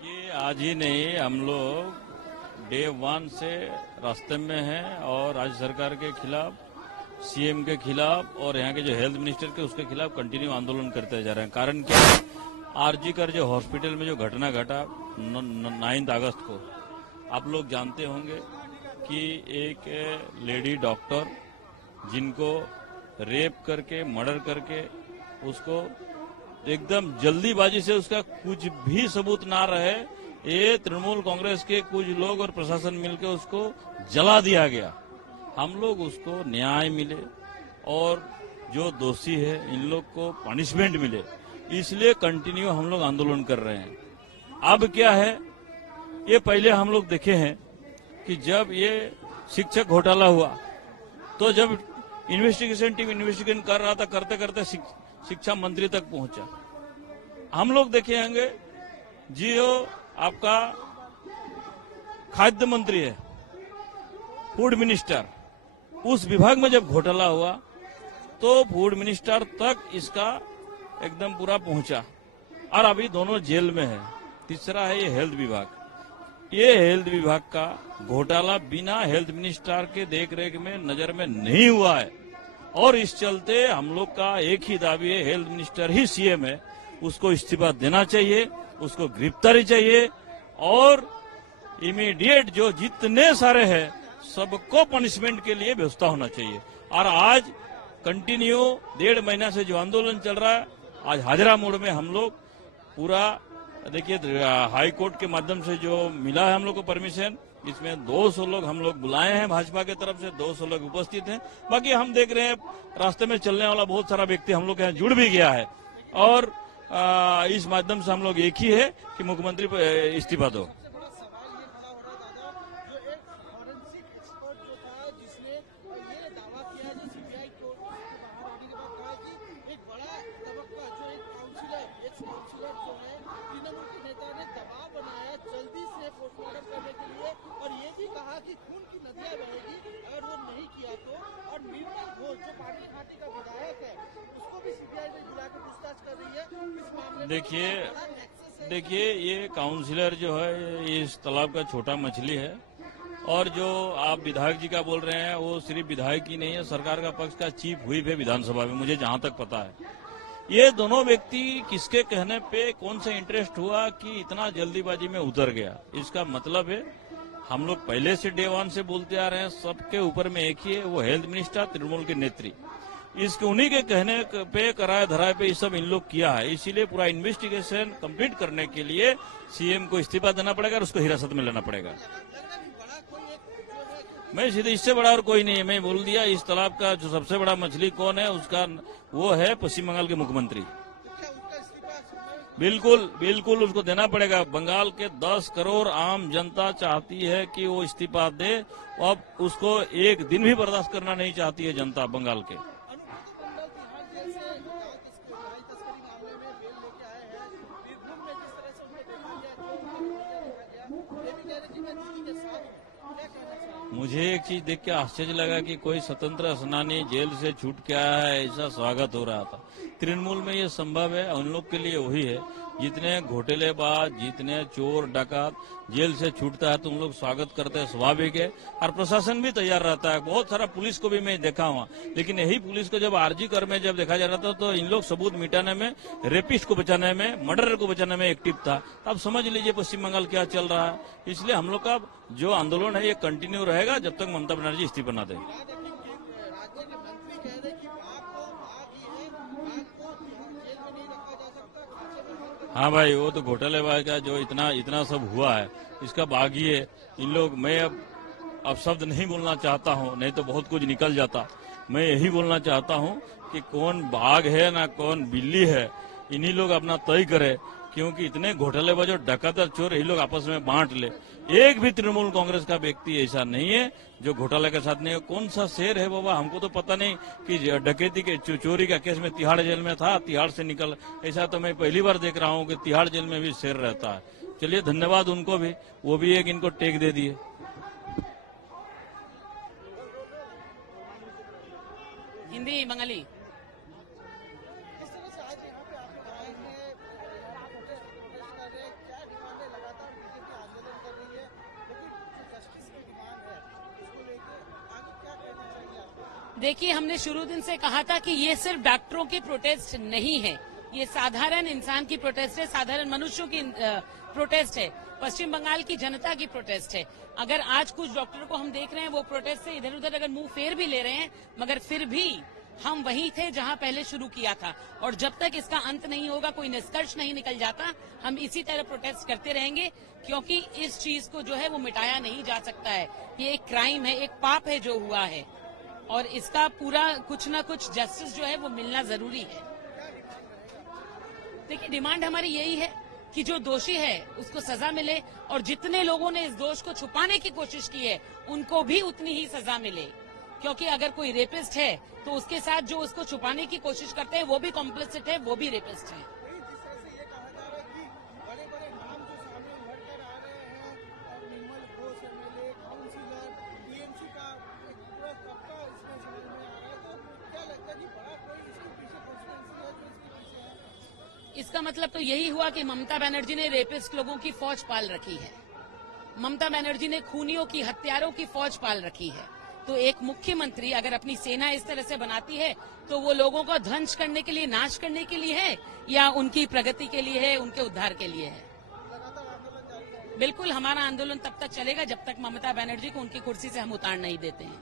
ये आज ही नहीं, हम लोग डे 1 से रास्ते में हैं और राज्य सरकार के खिलाफ, सीएम के खिलाफ और यहाँ के जो हेल्थ मिनिस्टर के उसके खिलाफ कंटिन्यू आंदोलन करते जा रहे हैं। कारण क्या है? आरजी कर जो हॉस्पिटल में जो घटना घटा 9 अगस्त को, आप लोग जानते होंगे कि एक लेडी डॉक्टर जिनको रेप करके, मर्डर करके, उसको एकदम जल्दीबाजी से उसका कुछ भी सबूत ना रहे, ये तृणमूल कांग्रेस के कुछ लोग और प्रशासन मिलकर उसको जला दिया गया। हम लोग उसको न्याय मिले और जो दोषी है इन लोग को पनिशमेंट मिले, इसलिए कंटिन्यू हम लोग आंदोलन कर रहे हैं। अब क्या है, ये पहले हम लोग देखे हैं कि जब ये शिक्षक घोटाला हुआ तो जब इन्वेस्टिगेशन टीम इन्वेस्टिगेशन कर रहा था, करते करते शिक्षा मंत्री तक पहुंचा। हम लोग देखे होंगे जो आपका खाद्य मंत्री है, फूड मिनिस्टर, उस विभाग में जब घोटाला हुआ तो फूड मिनिस्टर तक इसका एकदम पूरा पहुंचा और अभी दोनों जेल में है। तीसरा है ये हेल्थ विभाग। ये हेल्थ विभाग का घोटाला बिना हेल्थ मिनिस्टर के देखरेख में नजर में नहीं हुआ है और इस चलते हम लोग का एक ही दावी है, हेल्थ मिनिस्टर ही सीएम है, उसको इस्तीफा देना चाहिए, उसको गिरफ्तारी चाहिए और इमीडिएट जो जितने सारे हैं सबको पनिशमेंट के लिए व्यवस्था होना चाहिए। और आज कंटिन्यू 1.5 महीना से जो आंदोलन चल रहा है, आज हाजरा मोड़ में हम लोग पूरा देखिए, हाई कोर्ट के माध्यम से जो मिला है हम लोग को परमिशन, इसमें 200 लोग हम लोग बुलाए हैं भाजपा की तरफ से, 200 लोग उपस्थित हैं। बाकी हम देख रहे हैं रास्ते में चलने वाला बहुत सारा व्यक्ति हम लोग के यहाँ जुड़ भी गया है और इस माध्यम से हम लोग एक ही है कि मुख्यमंत्री इस्तीफा दो। और ये भी कहा कि खून की नदियां बहेगी अगर वो नहीं किया तो। और निर्मल घोष जो पार्टी घाटी का विधायक है उसको भी सीबीआई ने बुला के पूछताछ कर रही है इस मामले। देखिए ये काउंसिलर जो है इस तालाब का छोटा मछली है और जो आप विधायक जी का बोल रहे हैं वो सिर्फ विधायक ही नहीं है, सरकार का पक्ष का चीफ व्हिप है विधानसभा में, मुझे जहां तक पता है। ये दोनों व्यक्ति किसके कहने पे कौन सा इंटरेस्ट हुआ कि इतना जल्दीबाजी में उतर गया, इसका मतलब है हम लोग पहले से डे 1 से बोलते आ रहे हैं, सबके ऊपर में एक ही है, वो हेल्थ मिनिस्टर तृणमूल के नेत्री। इसके उन्हीं के कहने पे, कराए धराए पे ये सब इन लोग किया है। इसीलिए पूरा इन्वेस्टिगेशन कंप्लीट करने के लिए सीएम को इस्तीफा देना पड़ेगा और उसको हिरासत में लेना पड़ेगा। मैं सीधे इससे बड़ा और कोई नहीं है, मैं बोल दिया। इस तालाब का जो सबसे बड़ा मछली कौन है, उसका वो है पश्चिम बंगाल के मुख्यमंत्री। बिल्कुल बिल्कुल उसको देना पड़ेगा। बंगाल के 10 करोड़ आम जनता चाहती है कि वो इस्तीफा दे, अब उसको एक दिन भी बर्दाश्त करना नहीं चाहती है जनता बंगाल के। मुझे एक चीज देख के आश्चर्य लगा कि कोई स्वतंत्र सेनानी जेल से छूट के आया है, ऐसा स्वागत हो रहा था। तृणमूल में ये संभव है, उन लोग के लिए वही है। जितने घोटालेबाज, जितने चोर डकात जेल से छूटता है तो उन लोग स्वागत करते हैं, स्वाभाविक है। और प्रशासन भी तैयार रहता है। बहुत सारा पुलिस को भी मैं देखा हुआ, लेकिन यही पुलिस को जब आरजी कर में जब देखा जा रहा था तो इन लोग सबूत मिटाने में, रेपिस्ट को बचाने में, मर्डरर को बचाने में एक्टिव था। अब समझ लीजिए पश्चिम बंगाल क्या चल रहा है। इसलिए हम लोग का जो आंदोलन है ये कंटिन्यू रहेगा जब तक ममता बनर्जी इस्तीफा न दे। हाँ भाई, वो तो घोटालेबाज का जो इतना सब हुआ है इसका बागी है इन लोग। मैं अब शब्द नहीं बोलना चाहता हूँ, नहीं तो बहुत कुछ निकल जाता। मैं यही बोलना चाहता हूँ कि कौन बाघ है ना कौन बिल्ली है, इन्हीं लोग अपना तय करे, क्योंकि इतने घोटालेबाज और डकैत चोर यही लोग आपस में बांट ले। एक भी तृणमूल कांग्रेस का व्यक्ति ऐसा नहीं है जो घोटाले के साथ नहीं है। कौन सा शेर है बाबा, हमको तो पता नहीं कि डकैती के चोरी का केस में तिहाड़ जेल में था, तिहाड़ से निकल, ऐसा तो मैं पहली बार देख रहा हूँ कि तिहाड़ जेल में भी शेर रहता है। चलिए धन्यवाद उनको भी, वो भी एक इनको टेक दे दिए। हिंदी बंगाली देखिए, हमने शुरू दिन से कहा था कि ये सिर्फ डॉक्टरों की प्रोटेस्ट नहीं है, ये साधारण इंसान की प्रोटेस्ट है, साधारण मनुष्यों की प्रोटेस्ट है, पश्चिम बंगाल की जनता की प्रोटेस्ट है। अगर आज कुछ डॉक्टरों को हम देख रहे हैं वो प्रोटेस्ट से इधर उधर अगर मुंह फेर भी ले रहे हैं, मगर फिर भी हम वहीं थे जहां पहले शुरू किया था, और जब तक इसका अंत नहीं होगा, कोई निष्कर्ष नहीं निकल जाता, हम इसी तरह प्रोटेस्ट करते रहेंगे, क्योंकि इस चीज को जो है वो मिटाया नहीं जा सकता है। ये एक क्राइम है, एक पाप है जो हुआ है, और इसका पूरा कुछ न कुछ जस्टिस जो है वो मिलना जरूरी है। देखिए, डिमांड हमारी यही है कि जो दोषी है उसको सजा मिले, और जितने लोगों ने इस दोष को छुपाने की कोशिश की है उनको भी उतनी ही सजा मिले, क्योंकि अगर कोई रेपिस्ट है तो उसके साथ जो उसको छुपाने की कोशिश करते हैं वो भी कॉम्प्लिसिट है, वो भी रेपिस्ट है। जिस तरह से ये कहा जा रहा है कि बड़े बड़े नाम जो सामने उभर कर आ रहे हैं, और निर्मल घोष एमएलए, काउंसिलर, टीएमसी का एक पूरा तबका इसमें समझ में आ रहा है, तो क्या लगता है कि बड़ा कोई इसके पीछे कॉन्स्पिरेसी है जो इसके पीछे है? इसका मतलब तो यही हुआ कि ममता बनर्जी ने रेपिस्ट लोगों की फौज पाल रखी है, ममता बनर्जी ने खूनियों की, हत्यारों की फौज पाल रखी है। तो एक मुख्यमंत्री अगर अपनी सेना इस तरह से बनाती है तो वो लोगों को ध्वंस करने के लिए, नाश करने के लिए है, या उनकी प्रगति के लिए है, उनके उद्धार के लिए है? लगातार आंदोलन जारी है। बिल्कुल, हमारा आंदोलन तब तक चलेगा जब तक ममता बनर्जी को उनकी कुर्सी से हम उतार नहीं देते हैं।